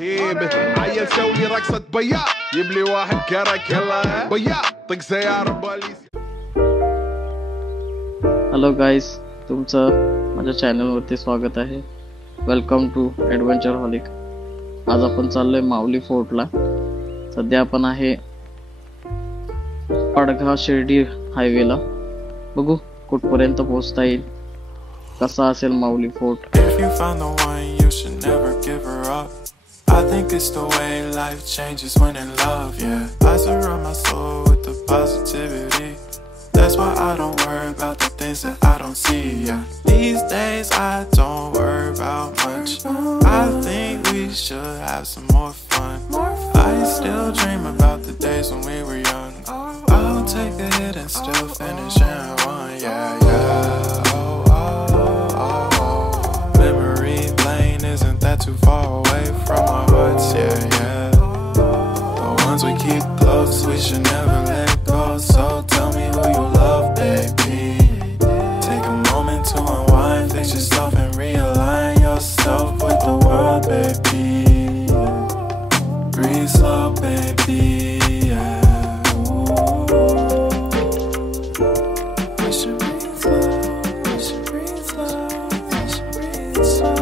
عيل سوي رقصة بياع يبلي واحد كرك يلا بياع طق سيارة بوليس. Hello गाईस, तुमचं माझ्या चॅनलवरती स्वागत आहे. Welcome to Adventure Holic. आज आपण चाललोय माऊली फोर्टला. सध्या आपण आहे पडघा शिर्डी हायवेला. बघू कुठपर्यंत पोहोचता येईल, कसा असेल माऊली fort. I think it's the way life changes when in love, yeah. I surround my soul with the positivity. That's why I don't worry about the things that I don't see, yeah. These days I don't worry about much. I think we should have some more fun. I still dream about the days when we were young. I'll take a hit and still finish and one, yeah, yeah. Oh, oh, oh, oh. Memory lane isn't that too far away from our hearts, yeah, yeah. The ones we keep close, we should never let go. So tell me who you love, baby. Take a moment to unwind, fix yourself and realign yourself with the world, baby. Breathe slow, baby, yeah. We should breathe slow, we should breathe slow, we should breathe slow.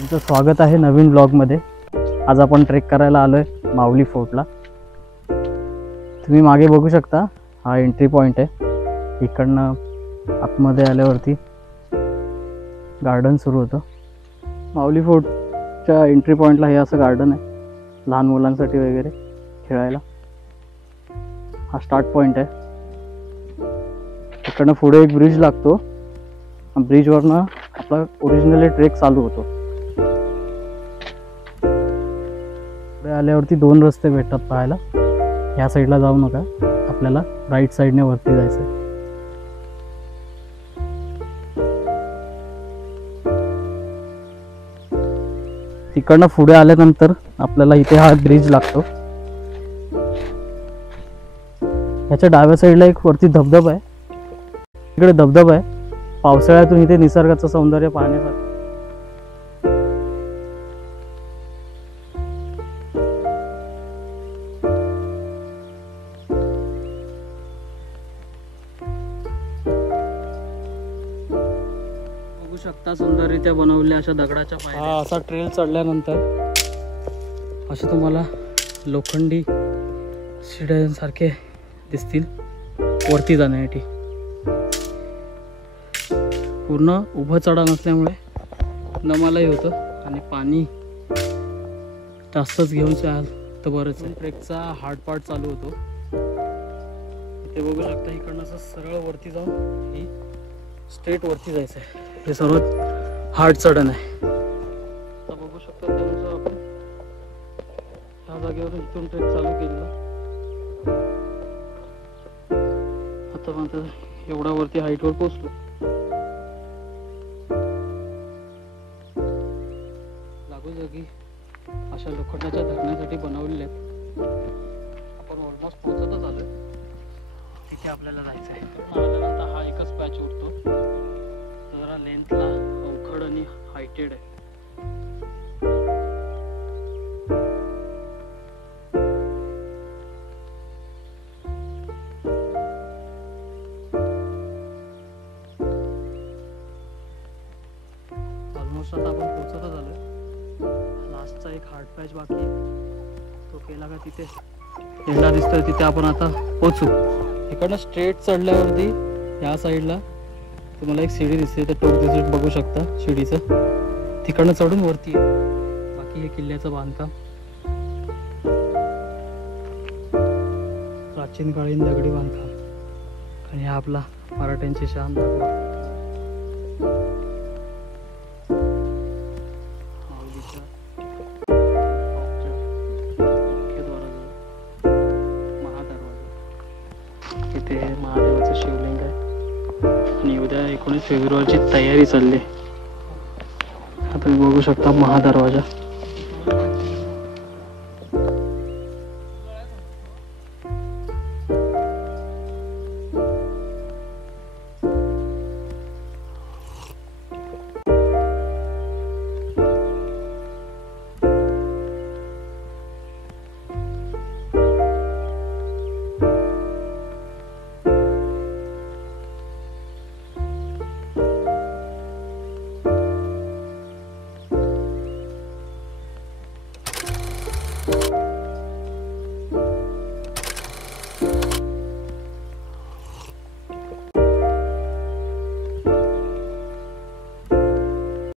तुमचं स्वागत आहे नवीन ब्लॉगमध्ये. आज आपण trek करायला आलो आहे माऊली फोर्टला. तुम्ही मागे बघू शकता, हा एंट्री पॉईंट आहे. इकडनं आतमध्ये आल्यावरती गार्डन सुरू होतं. माऊली फोर्टच्या एंट्री पॉईंटला हे असं गार्डन आहे, लहान मुलांसाठी वगैरे खेळायला. हा स्टार्ट पॉईंट आहे. इकडनं पुढे एक ब्रिज लागतो. ब्रिजवरनं आपला ओरिजिनली ट्रेक चालू होतो. आल्यावरती दोन रस्ते भेटतात पाहायला. ह्या साईडला जाऊ नका, आपल्याला राईट साईडने वरती जायचं. तिकडनं पुढे आल्यानंतर आपल्याला इथे हा ब्रिज लागतो. ह्याच्या डाव्या साईडला एक वरती धबधबा आहे. इकडे धबधबा आहे. पावसाळ्यातून इथे निसर्गाचं सौंदर्य पाहण्यासाठी बघू शकता. सुंदररित्या बनवलेल्या अशा दगडाच्या पायऱ्या. असा ट्रेल चढल्यानंतर असे तुम्हाला लोखंडी शिड्यांसारखे दिसतील वरती जाण्यासाठी. पूर्ण उभं चढा नसल्यामुळे नमालाही होतं आणि पाणी जास्तच घेऊन जाल तर बरंच आहे. ट्रेकचा हार्ड पार्ट चालू होतो. इथे बघू शकता, इकडनं असं सरळ वरती जाऊन ही स्ट्रेट वरती जायचं आहे. हे सर्वात हार्ड चढण आहे. आता बघू शकता, त्यानुसार आपण ह्या जागेवरून इथून ट्रेक चालू केलेला. आता मात्र एवढ्या वरती हाईटवर पोहोचलो. जागोजागी अशा लोखंडाच्या धरण्यासाठी बनवलेल्या आहेत. आपण ऑलमोस्ट पोहोचतच आलोय. तिथे आपल्याला जायचं आहे. आल्यानंतर हा एकच पॅच उरतो. जरा लेंथला अवखड आणि हायटेड आहे. ऑलमोस्ट आता आपण पोहोचतच आलोय. लास्टचा एक हार्ड पॅच बाकी आहे, तो केला का तिथे झेंडा दिसतोय, तिथे आपण आता पोहोचू. इकडनं स्ट्रेट चढल्यावरती ह्या साईडला तुम्हाला एक शिडी दिसते, तर टोक दिसत बघू शकता शिडीचं. तिकडनं चढून वरती आहे. बाकी हे किल्ल्याचं बांधकाम प्राचीन कालीन दगडी बांधकाम. आणि हा आपला मराठ्यांची शान दाखवा. माऊलीच्या मुख्य द्वाराजवळ महादरवाजा. इथे महादेवाचं शिवलिंग आहे. आणि उद्या 19 फेब्रुवारीची तयारी चालली. आता तुम्ही बघू शकता महादरवाजा.